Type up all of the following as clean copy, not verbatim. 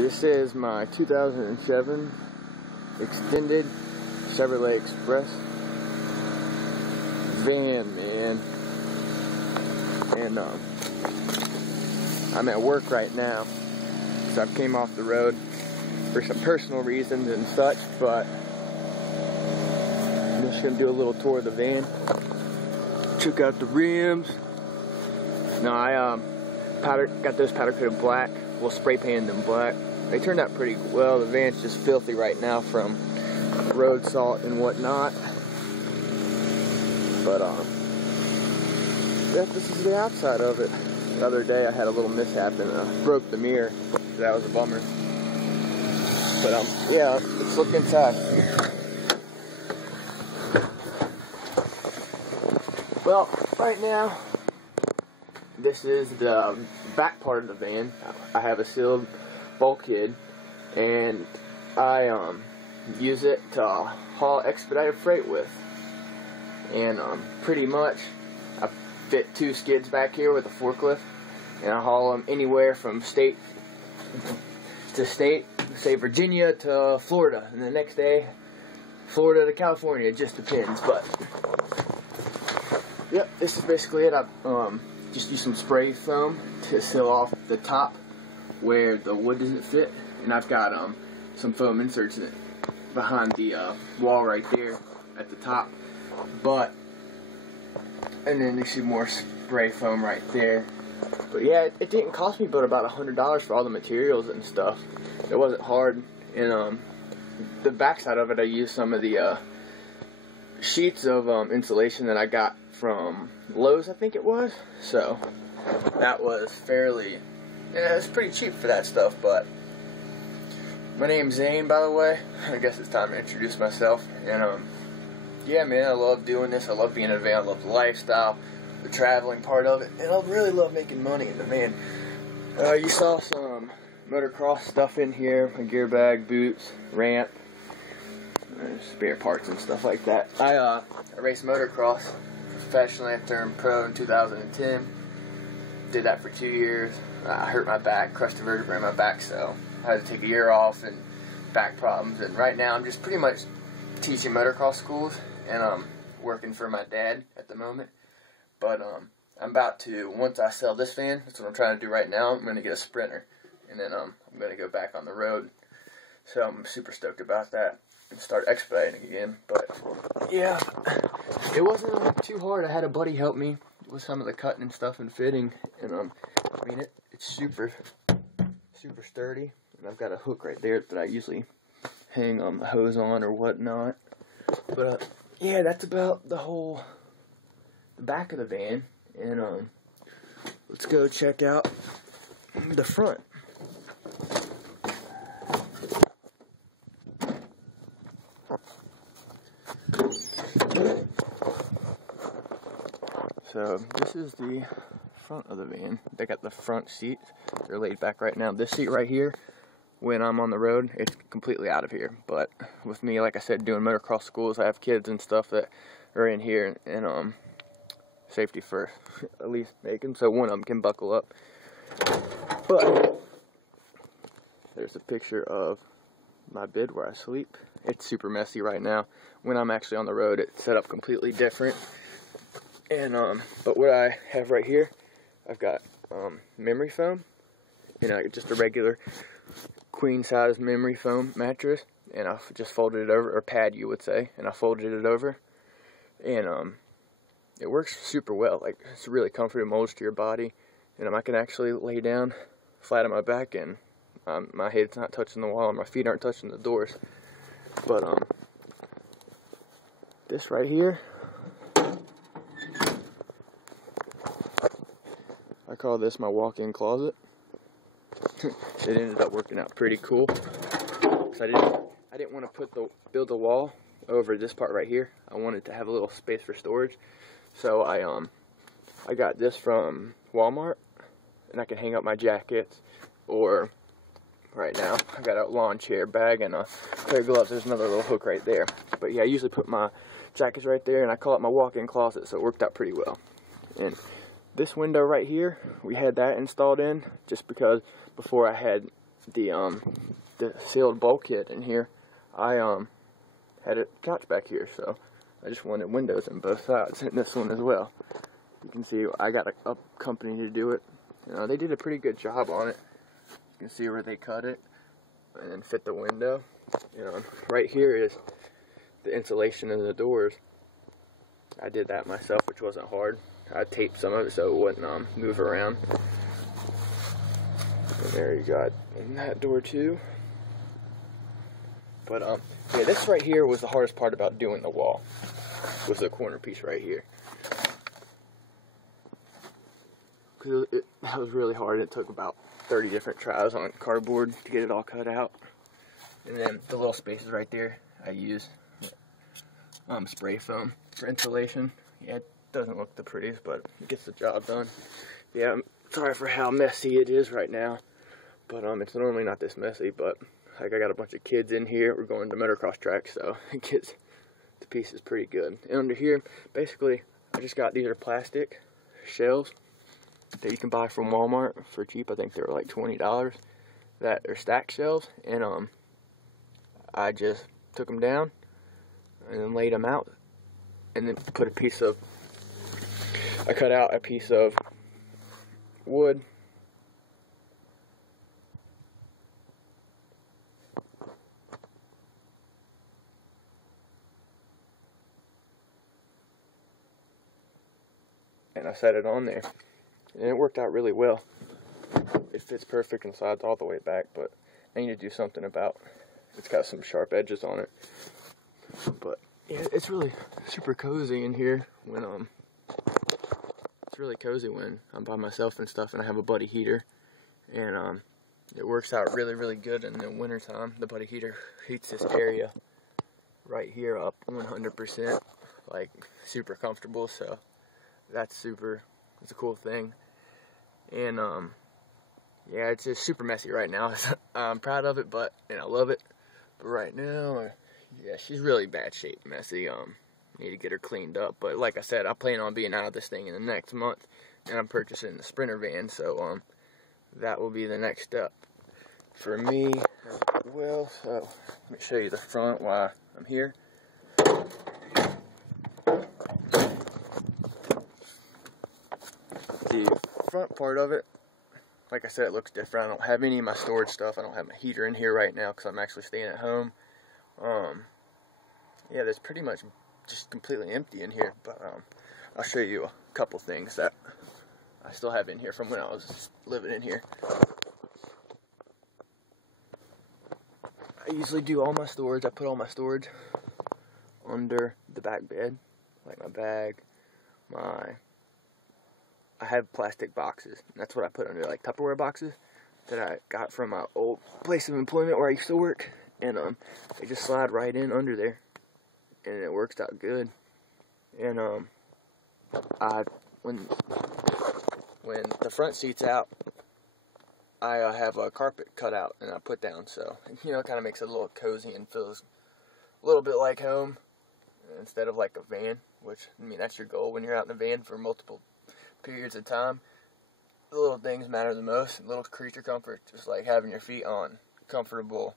This is my 2007 extended Chevrolet Express van, man. And I'm at work right now, so I came off the road for some personal reasons and such, but I'm just gonna do a little tour of the van, check out the rims. No, I got those powder coated black. We'll spray paint them black. They turned out pretty well. The van's just filthy right now from road salt and whatnot. But yeah, this is the outside of it. The other day I had a little mishap and broke the mirror. So that was a bummer. But yeah, let's look inside. Well, right now, this is the back part of the van. I have a sealed bulkhead, and I use it to haul expedited freight with. And pretty much, I fit 2 skids back here with a forklift, and I haul them anywhere from state to state, say Virginia to Florida, and the next day, Florida to California. It just depends, but yep, this is basically it. I just use some spray foam to seal off the top where the wood doesn't fit, and I've got some foam inserts in it behind the wall right there at the top. And then you see more spray foam right there. But yeah, it didn't cost me but about $100 for all the materials and stuff. It wasn't hard. And the backside of it, I used some of the sheets of insulation that I got from Lowe's, I think it was. So that was fairly, yeah, it's pretty cheap for that stuff. But my name's Zane, by the way. I guess it's time to introduce myself. And yeah, man, I love doing this. I love being in a van. I love the lifestyle, the traveling part of it, and I really love making money in the van. You saw some motocross stuff in here: a gear bag, boots, ramp, spare parts and stuff like that. I raced motocross professionally. I turned pro in 2010. Did that for 2 years. I hurt my back, crushed a vertebrae in my back, so I had to take a year off and back problems. And right now I'm just pretty much teaching motocross schools, and I'm working for my dad at the moment. But I'm about to, once I sell this van, that's what I'm trying to do right now, I'm going to get a Sprinter, and then I'm going to go back on the road. So I'm super stoked about that and start expediting again. But yeah, it wasn't too hard. I had a buddy help me with some of the cutting and stuff and fitting, and I mean it's super sturdy, and I've got a hook right there that I usually hang the hose on or whatnot. But yeah, that's about the back of the van, and let's go check out the front. So this is the front of the van. They got the front seats. They're laid back right now. This seat right here, when I'm on the road, it's completely out of here. But with me, like I said, doing motocross schools, I have kids and stuff that are in here, and safety first, at least making so one of them can buckle up. But there's a picture of my bed where I sleep. It's super messy right now. When I'm actually on the road, it's set up completely different. And but what I have right here, I've got memory foam, just a regular queen size memory foam mattress, and I just folded it over, or pad you would say, and I folded it over, and it works super well. Like, it's really comfortable, molds to your body, and I can actually lay down flat on my back, and my head's not touching the wall, and my feet aren't touching the doors. But this right here, I call this my walk-in closet. It ended up working out pretty cool, because I didn't want to build a wall over this part right here. I wanted to have a little space for storage, so I got this from Walmart, and I can hang up my jackets, or right now I got a lawn chair bag and a pair of gloves. There's another little hook right there. But yeah, I usually put my jackets right there, and I call it my walk-in closet, so it worked out pretty well. And this window right here, we had that installed in just because before I had the sealed bulkhead in here, I had a couch back here, so I just wanted windows on both sides, and this one as well. You can see I got a company to do it. They did a pretty good job on it. You can see where they cut it and then fit the window. Right here is the insulation of the doors. I did that myself, which wasn't hard. I taped some of it so it wouldn't move around. And there you got that door too. But yeah, this right here was the hardest part about doing the wall. Was the corner piece right here. Because that was really hard. It took about 30 different tries on cardboard to get it all cut out. And then the little spaces right there, I use spray foam for insulation. Yeah, it doesn't look the prettiest, but it gets the job done. Yeah, I'm sorry for how messy it is right now, but it's normally not this messy. But like, I got a bunch of kids in here. We're going to motocross track, so it gets the pieces pretty good. And under here, basically, I just got, these are plastic shelves that you can buy from Walmart for cheap. I think they were like $20. That are stacked shelves, and I just took them down and then laid them out, and then put a piece of, I cut out a piece of wood and I set it on there, and it worked out really well. It fits perfect and slides all the way back, but I need to do something about, it's got some sharp edges on it. But yeah, it's really super cozy in here when it's really cozy when I'm by myself and stuff, and I have a buddy heater, and it works out really good in the winter time. The buddy heater heats this area right here up 100%, like super comfortable. So that's it's a cool thing. And yeah, it's just super messy right now. I'm proud of it, and I love it. But right now, yeah, she's really bad shape, messy. Need to get her cleaned up. But like I said, I plan on being out of this thing in the next month, and I'm purchasing the Sprinter van. So that will be the next step for me as well. So let me show you the front while I'm here. The front part of it, like I said, it looks different. I don't have any of my storage stuff. I don't have my heater in here right now because I'm actually staying at home. Yeah, there's pretty much just completely empty in here, but I'll show you a couple things that I still have in here from when I was living in here. I usually do all my storage. I put all my storage under the back bed, like my bag, I have plastic boxes. That's what I put under, like Tupperware boxes that I got from my old place of employment where I used to work. And they just slide right in under there, and it works out good. And when the front seat's out, I have a carpet cut out and I put down, so it kind of makes it a little cozy and feels a little bit like home instead of like a van. Which, I mean, that's your goal when you're out in a van for multiple periods of time. The little things matter the most. Little creature comfort, just like having your feet on comfortable,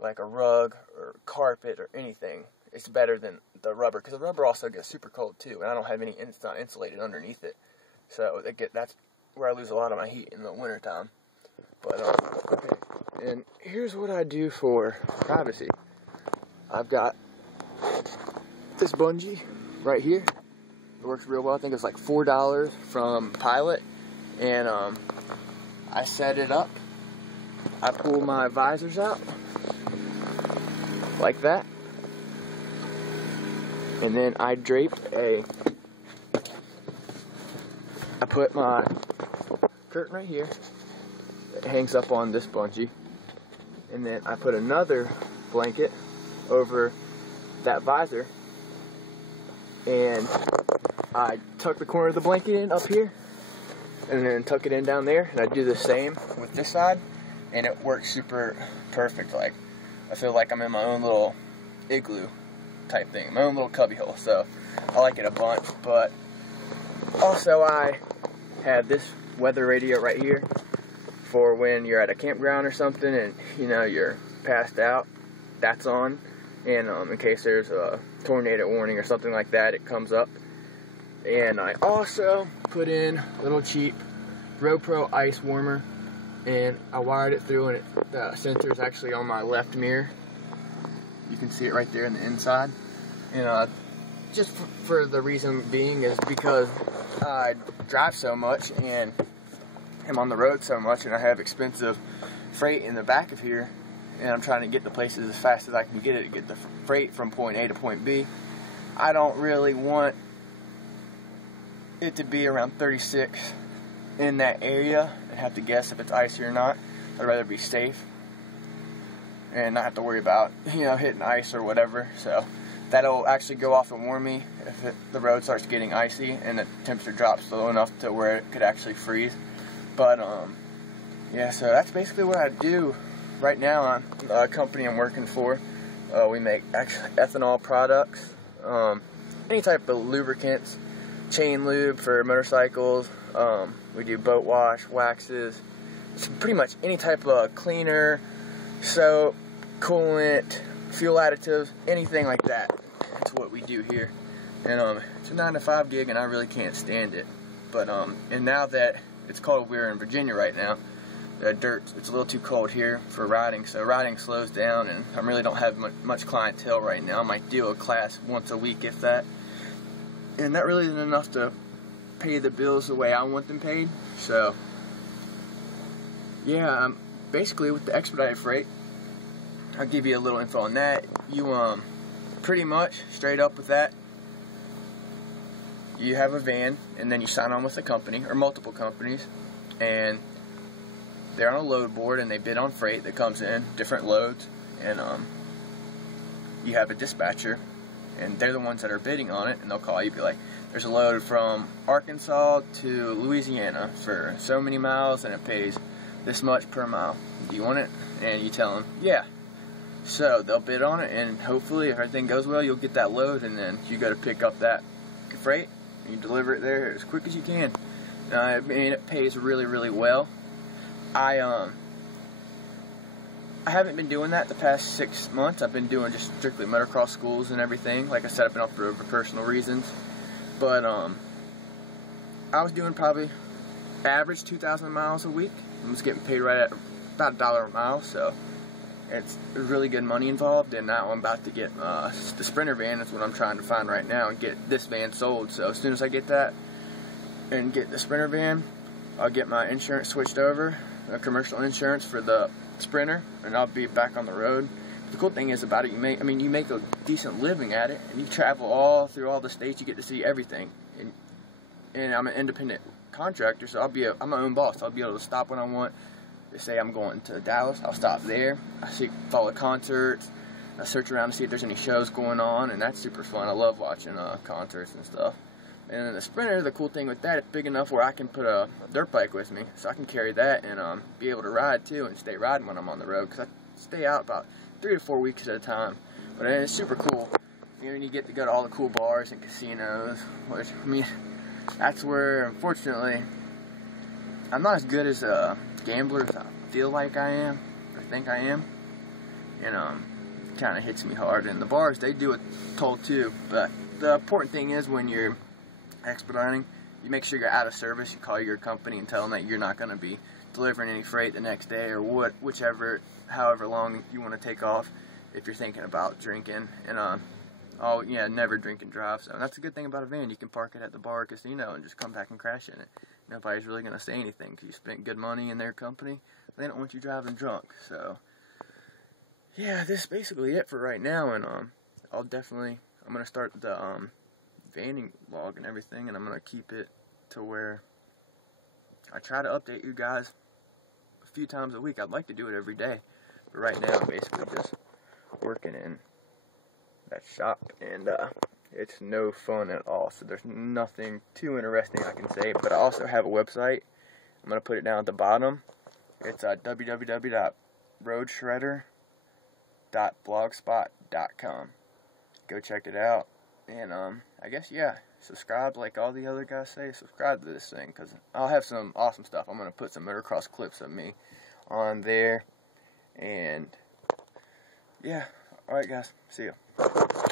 like a rug or carpet or anything. It's better than the rubber, because the rubber also gets super cold too, and I don't have any, it's not insulated underneath it, so that's where I lose a lot of my heat in the winter time. But okay, and here's what I do for privacy. I've got this bungee right here. It works real well. I think it's like $4 from Pilot, and I set it up. I pull my visors out like that, and then I put my curtain right here. It hangs up on this bungee, and then I put another blanket over that visor, and I tuck the corner of the blanket in up here, and then tuck it in down there, and I do the same with this side, and it works super perfect. Like, I feel like I'm in my own little igloo type thing, my own little cubbyhole, so I like it a bunch. But also I had this weather radio right here for when you're at a campground or something and you're passed out. That's on, and in case there's a tornado warning or something like that, it comes up. And I also put in a little cheap RoPro ice warmer, and I wired it through, and the sensor is actually on my left mirror. You can see it right there in the inside. And just for the reason being is because I drive so much and am on the road so much, and I have expensive freight in the back of here, and I'm trying to get to places as fast as I can get it to get the freight from point A to point B. I don't really want it to be around 36 in that area and have to guess if it's icy or not. I'd rather be safe and not have to worry about hitting ice or whatever. So that'll actually go off and warn me if the road starts getting icy and the temperature drops low enough to where it could actually freeze. But yeah, so that's basically what I do right now. On a company I'm working for, we make actually ethanol products, any type of lubricants, chain lube for motorcycles. We do boat wash, waxes, pretty much any type of cleaner, soap, coolant, fuel additives, anything like that. That's what we do here. And it's a 9-to-5 gig, and I really can't stand it. But and now that it's cold, we're in Virginia right now, the dirt, it's a little too cold here for riding, so riding slows down, and I really don't have much clientele right now. I might do a class once a week, if that. And that really isn't enough to pay the bills the way I want them paid. So yeah, basically with the expedited freight, I'll give you a little info on that. You pretty much straight up with that, you have a van, and then you sign on with a company or multiple companies, and they're on a load board, and they bid on freight that comes in, different loads, and you have a dispatcher, and they're the ones that are bidding on it, and they'll call you, be like, there's a load from Arkansas to Louisiana for so many miles, and it pays this much per mile. Do you want it? And you tell them, yeah. So they'll bid on it, and hopefully, if everything goes well, you'll get that load, and then you go to pick up that freight, and you deliver it there as quick as you can. I mean, it pays really, really well. I haven't been doing that the past 6 months. I've been doing just strictly motocross schools and everything. Like I said, I've been up for personal reasons. But I was doing probably average 2,000 miles a week. I was getting paid right at about $1 a mile, so it's really good money involved. And now I'm about to get the Sprinter van. That's what I'm trying to find right now, and get this van sold. So as soon as I get that and get the Sprinter van, I'll get my insurance switched over, commercial insurance for the Sprinter, and I'll be back on the road. The cool thing is about it, you make a decent living at it, and you travel all through all the states. You get to see everything, and I'm an independent contractor, so I'm my own boss. I'll be able to stop when I want. They say I'm going to Dallas, I'll stop there. I follow concerts. I search around to see if there's any shows going on, and that's super fun. I love watching concerts and stuff. And then the Sprinter, the cool thing with that, it's big enough where I can put a dirt bike with me, so I can carry that and be able to ride too, and stay riding when I'm on the road, because I stay out about 3 to 4 weeks at a time. But it's super cool. You get to go to all the cool bars and casinos, which, I mean, that's where, unfortunately, I'm not as good as a gambler as I feel like I am, or think I am. And it kind of hits me hard. And the bars, they do it toll too. But the important thing is, when you're expediting, you make sure you're out of service. You call your company and tell them that you're not going to be delivering any freight the next day, or however long you want to take off, if you're thinking about drinking. And never drink and drive. So that's a good thing about a van. You can park it at the bar or casino and just come back and crash in it. Nobody's really going to say anything, because you spent good money in their company. They don't want you driving drunk. So yeah, this is basically it for right now. And I'm going to start the vanning log and everything, and I'm going to keep it to where I try to update you guys a few times a week. I'd like to do it every day, but right now I'm basically just working in that shop, and it's no fun at all. So there's nothing too interesting I can say, but I also have a website. I'm going to put it down at the bottom. It's www.roadshredder.blogspot.com. Go check it out. And I guess, yeah, subscribe like all the other guys say. Subscribe to this thing, because I'll have some awesome stuff. I'm going to put some motocross clips of me on there. And, yeah. Alright, guys. See ya.